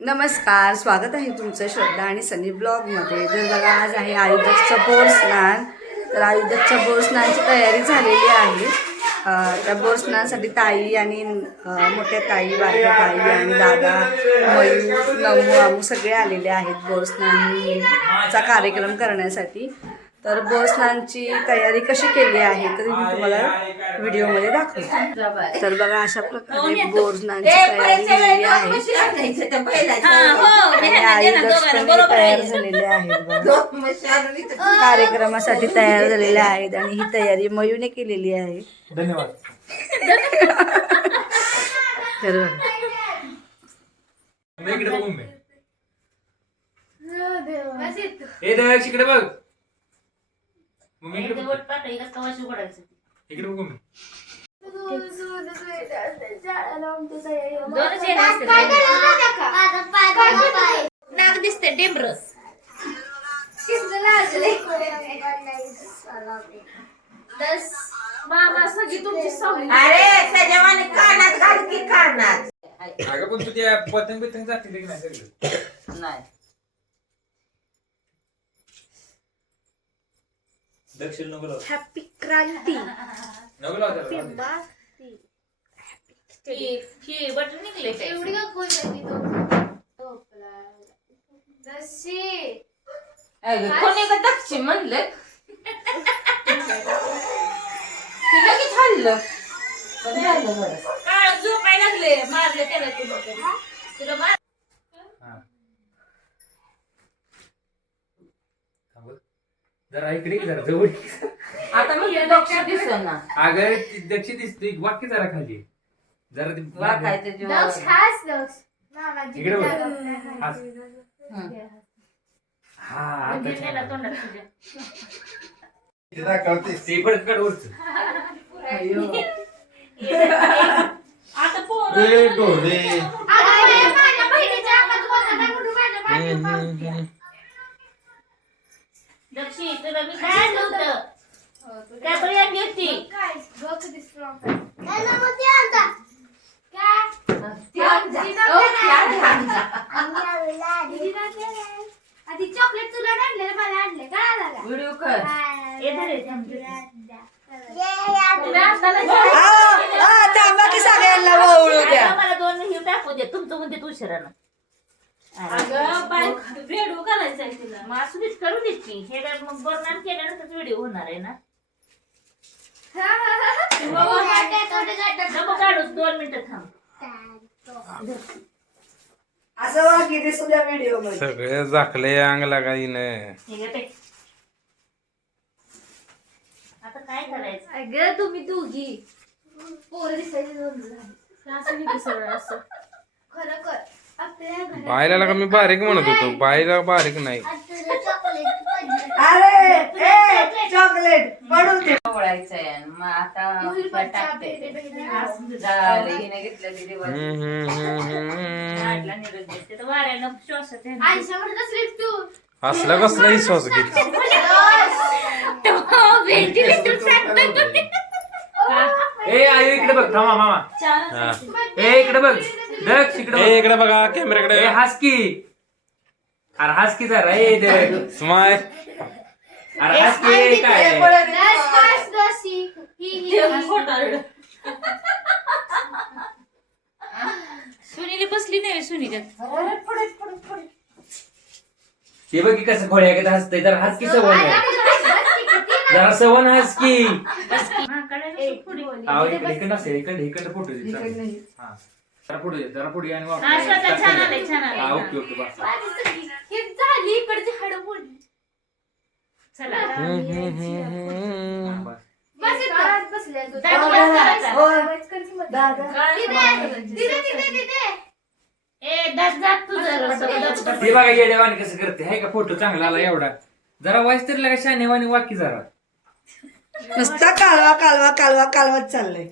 नमस्कार स्वागत आहे तुमचं श्रद्धा आणि सनी ब्लॉगमध्ये. तर बघा आज आहे आयुधकचं बोरस्नान तर आयुधकच्या बोरस्नानची तयारी झालेली आहे. त्या बोरस्नानसाठी ताई आणि मोठ्या ताई बारक्या ताई आणि दादा मयू नमू आमू सगळे आलेले आहेत बोरस्नानचा कार्यक्रम करण्यासाठी. तर बोर स्नानची तयारी कशी केली आहे तर मी तुम्हाला व्हिडिओमध्ये दाखवते. तर बघा अशा प्रकारे बोर स्नानची तयारी केलेली आहे. आणि आई लक्ष्मी तयार झालेले आहेत. कार्यक्रमासाठी तयार झालेले आहेत आणि ही तयारी मयूने केलेली आहे. धन्यवाद. तर बघा. मग इकडे बघू. मी ए दयाक्ष इकडे बघ मग मी इकडे नाक दिसते टेंबर मामा सगळी तुमची सवय अरे त्याच्यावाने कानात घाल की कानात. अगं पण तू त्या पतंग बितंग जाते की नाही सगळं? नाही. दक्षिण नको लावू. हॅपी क्रांती नको लावू त्याला, लावू दे. बटन निघले एवढी का कोण कोणी का दक्षिण म्हणलं. ते लगेच हल्लं. पण झालं बरं. काळ लागले. मारले त्याला तुला तुला मार हा. थांब. जरा इकडे ये, जरा जवळ ये. आता मी लक्ष दिसना अगं ती दक्षिण दिसते वाक्य जरा खाली जरा ती वाकायचं जीवावर. इकडे बघ. हास. हं. हा आता गेलेला छान. तोंडात तुझ्या ते वरचं. आता पोर नव्हतं काय बरी आणली होती ते आणजा. ओ, ते आणजा. चॉकलेट तुला आणले मला आणले काय झालं व्हिडिओ कर ये धर हे थांब. आ, आ, थांबा की सगळ्यांना वळू द्या आता मला दोन हे दाखवू दे तुमचं म्हणजे तू शरण अगं बाय व्हिडिओ करायचा आहे तिला. मग असं नीट करू देत की. हे काय मग बरणार केल्यानंतर व्हिडिओ होणार आहे ना? नको काढूच दोन मिनिटं थांब. असं वाकी दिसू द्या व्हिडिओमध्ये. सगळे झाकले अंग लागाईने हे घे. आता काय करायचं? अगं तुम्ही दोघी. पोरं दिसायची दोन जण. असं नाही दिसणार असं. खरं कर. बायला का मी बारीक म्हणत होतो? बाईला बारीक नाही. अरे ए चॉकलेट पडून दे. मग आता टाकते. झालं हिने घेतलं देते. तर वाऱ्यानं असली कसला विश्वास घेत. ए आई इकडे बघ. थांबा मामा हा. ए इकडे बघ. ए बघ. इकडे बघा कॅमेराकडे ए हास की अरे हास की जरा ए दक्ष स्माय. अरे हास की काय दस पाच दस ही ही ही तेव्हा खोटारडं. सुनीली बसली नाही सुनीच्यात ते बघ की कसं खोड्या घेत हसतंय. जरा हास की सवण जरा सवण हास की हा, काढायला पुढे. आहो, इकडे इकडे असेल इकडे इकडे फोटो. हा. जरा पुढे दे, जरा पुढे आणि वापस. हा, स्वतः छान आलंय, छान आलंय. हा ओके ओके बस ही झाली इकडची हाड मोडली चला हा, बस. बस इथं. बसल्या तू. दादा, दादा. होय. दादा दिदे, दिदे, दिदे, दिदे. ए दात जात तू जरा ते बघा येडेवाणी कसं करते हाय का फोटो चांगला आला एवढा जरा वाईस तरी लागा शानेवानी वाकी जरा नुसता कालवा कालवा कालवा कालवाच चाललंय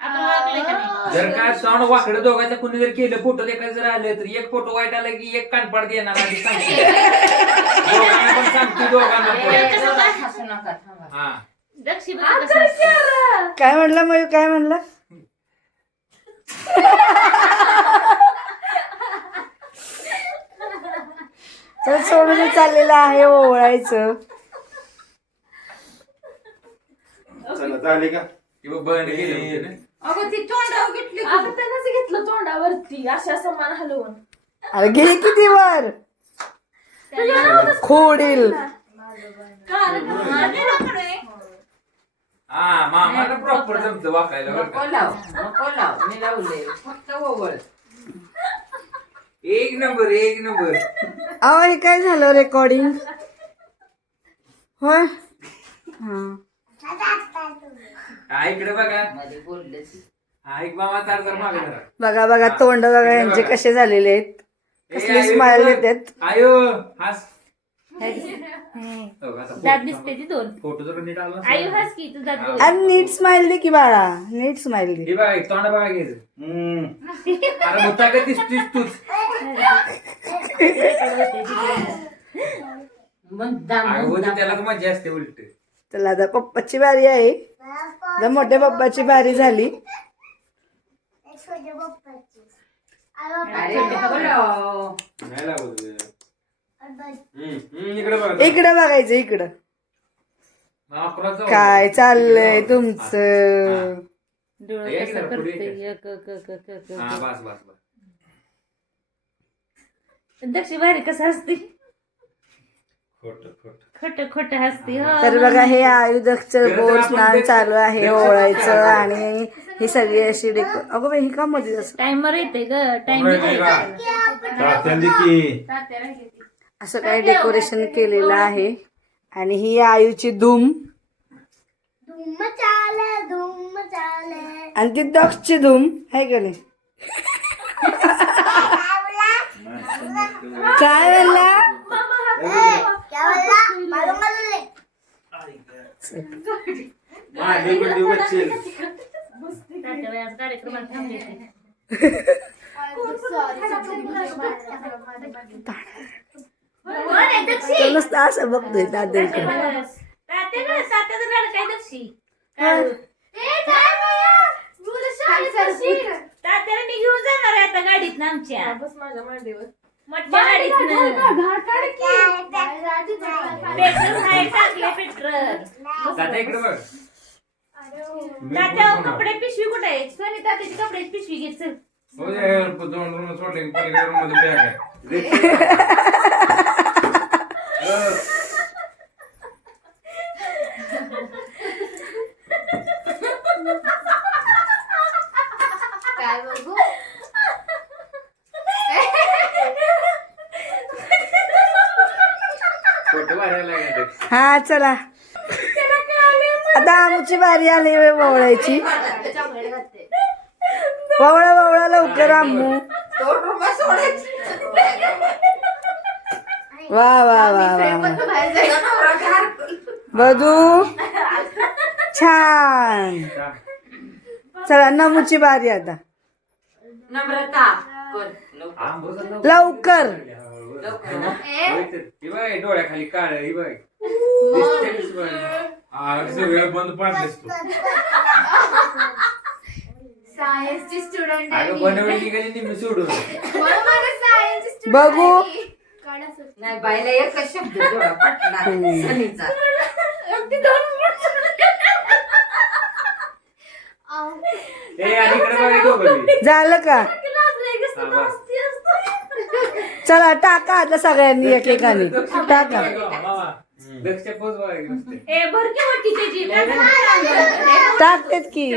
आपण का नाही? जर का तोंड वाकडं दोघांचं कुणी जर केलं फोटो देखायचं जर आलं तर एक फोटो वाईट आला की एक कानपाड देणार आधी सांगते. दोघांना पण सांगते दोघांना पण. हसू नका थांबा. हा. दक्षी बघ कसं असतं. काय म्हणला मयू? काय म्हणला? चाललेलं आहे ओवळायचं. चला झाली का? की बघ बंद केलं होतं ना. अगं ती तोंडावर घेतली त्यांनाच घेतलं तोंडावरती. अशा समान हलवून. अरे घे किती वर? खोडील. हा मामाला प्रॉपर जमतं वाकायला बरं नको का. लाव नको लाव. मी लावले फक्त ओवळ. एक नंबर एक नंबर. अहो हे काय झालं रेकॉर्डिंग होय? हा. हा इकडे बघा. मध्ये बोलले हा एक मामा तार जर मागे जरा. बघा बघा तोंड बघा यांचे कसे झालेले आहेत. ए, कसली आयो, स्माइल इकडे देतात. आयो हास. हम्म. हो, आता दात फोटो- दिसते ती दोन. फोटो जर नीट आला नसता. आयु हास की तू दात दोन. आणि नीट स्माइल दे की बाळा. नीट स्माइल दे. हे बघा एक तोंड बघा घे अरे मुद्दा का दिसतीस तूच. त्याला तर मजा असते उलट. चला आता पप्पाची बारी आहे. आता मोठ्या पप्पाची बारी झाली. इकडे बघा इकडं बघायचं इकडं. काय चाललंय तुमचं? दक्षी भारी कसं हसते खोट खोट. खोट खोट हसते हो. तर बघा हे आयुधचं बोर स्नान चालू आहे ओळायचं आणि ही सगळी अशी डेको अगं बाई ही का मध्ये असं? टाइमर येते ग की असं काही डेकोरेशन केलेलं आहे. आणि ही आयुची धूम. धूम चाले धूम चाले. आणि ती दक्षची धूम आहे का नाही. काय म्हणला? नुसतं असं बघतोय. तात्याला मी घेऊन जाणार आहे आता गाडीत आमच्या माझ्या मांडीवर. मोठ्या गाडीत पेट्रोल आहे टाकले पेट्रोल तात्या इकडे बघ. तात्या कपडे पिशवी कुठे आहे सोनी तात्याची कपडे पिशवी घे चल. हो दे, दोन रूम सोडले की पलीकडे room मध्ये bag आहे. काय बघू फोटो भरायला लागेल हा चला. आता आमची बारी आली ववळायची. ववळा ववळा लवकर आमू तो रूम सोडायची वा वा वा वा. बधू. छान. चला नमूची बारी आता. नम्रता. कर लवकर. ही? बघ डोळ्याखाली काळ ही बघ. दिसतेच बघ. आ, सगळं बंद पाडलेस तू. सायन्सची स्टुडंट अगं बनवली की कधी निम्मी सोडून? बघू. नाही बाईला एकच शब्द जोडा पटला. सनीचा. ए आणि इकडे बघ हे दोघं बी. झालं का? हा, बस. चला टाका आता सगळ्यांनी एकेकाने. टाका. बघा की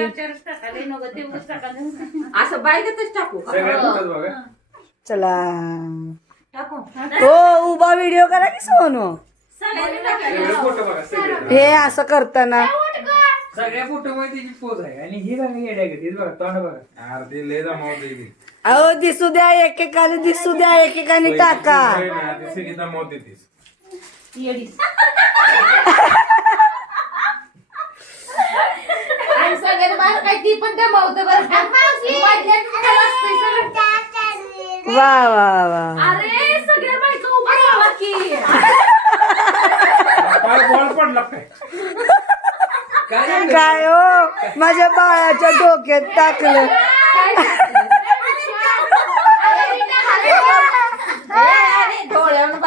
असं बाईलाच टाकू. बघा. चला. टाकू. हो उभा व्हिडिओ करा की सोनू? सगळ्यांनी टाकाले सगळे फोटो बघा सगळे. हे असं करताना. सगळ्या फोटो मध्ये तिची पोच आहे. आणि ही बघा येड्या गती बघा तोंड बघा. अर्धी लय जमावते ती. अहो दिसू द्या एकेकाने दिसू द्या एकेकाने टाका होय ना, ती सगळी जमावते तीच. येडीस आणि सगळ्यात बाहेर काय ती पण दमावतं बरं का? मधल्यात काय असतंय सगळं? वा वा वा अरे सगळ्या बायका उभा राहावा की काय बॉल पडला काय काय झालं? काय हो माझ्या बाळाच्या डोक्यात टाकलं डोळ्यावर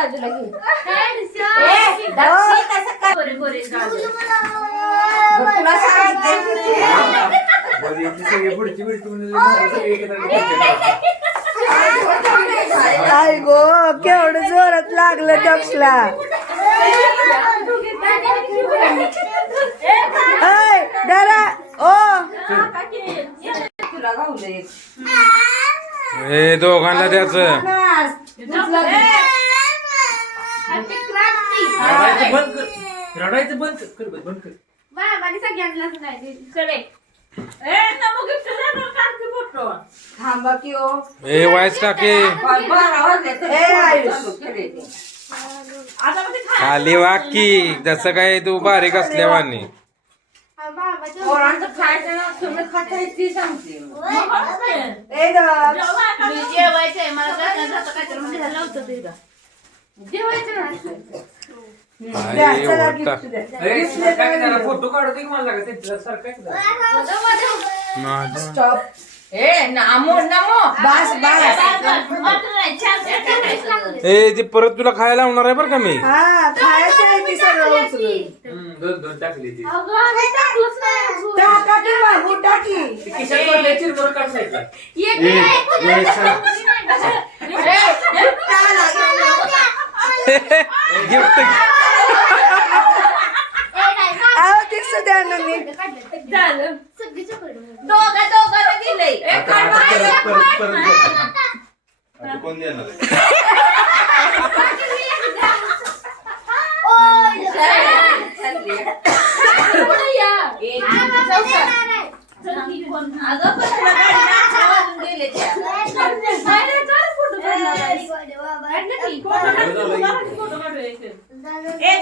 आय गो केवढ जोरात लागलं डॉक्सला दादा ओ. हे दोघांना त्याच रडायचं बंद कर रडायचं बंद कर कर बंद कर सगळ्यांनाच नाही दिली. चले ए नमो गिफ्ट देणार काढते फोटो थांबा की ओ हे वायस टाके ते. खा खाली वाकी जसं काय तू बारीक असल्यावानी हा, बाबाच्या पोरांचं खायचं ना तुम्ही खाताय ती सांगते ए दक्ष मी जेवायचंय मला म्हणजे ते जेवायचं ना फोटो काढू दे मला स्टॉप ए नमो नमो. बस बस. नाही छान छान ए ती परत तुला खायला लावणार आहे बरं का मी? हा दोन दोन टाकली ती. टाकलंच नाही अजून. टाका की बाबू टाकी ती खिशात भरली, चिरमुरं काढ साईडला. एक नाही, गिफ्ट ए, नाही, बाबा. आहो दिसू द्या ना नीट झालं सगळी चॉकलेट. दोघा दोघांना दिलंय आता आता परत परत परत बघ. आता कोण देणार? आहे? अगं, पण तुला गाडीला वाजून गेले त्या. नाही रे, चल फोटो काढणार आहे. काढलं की? फोटो काढ, फोटो काढूया इथे. ए,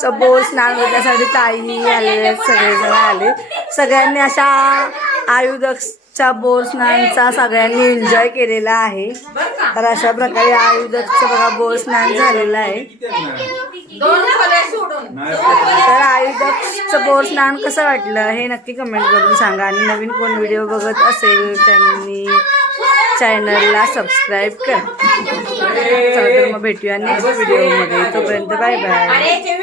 च बोर स्नान होण्यासाठी ताई आले सगळेजण आले. सगळ्यांनी अशा आयुधकच्या बोर स्नानचा सगळ्यांनी एन्जॉय केलेला आहे. तर अशा प्रकारे आयुधचं बघा बोर स्नान झालेलं आहे. तर आयुधचं बोर स्नान कसं वाटलं हे नक्की कमेंट करून सांगा. आणि नवीन कोण व्हिडिओ बघत असेल त्यांनी चॅनलला सबस्क्राईब करा. चला तर मग भेटूया नेक्स्ट व्हिडिओमध्ये तोपर्यंत बाय बाय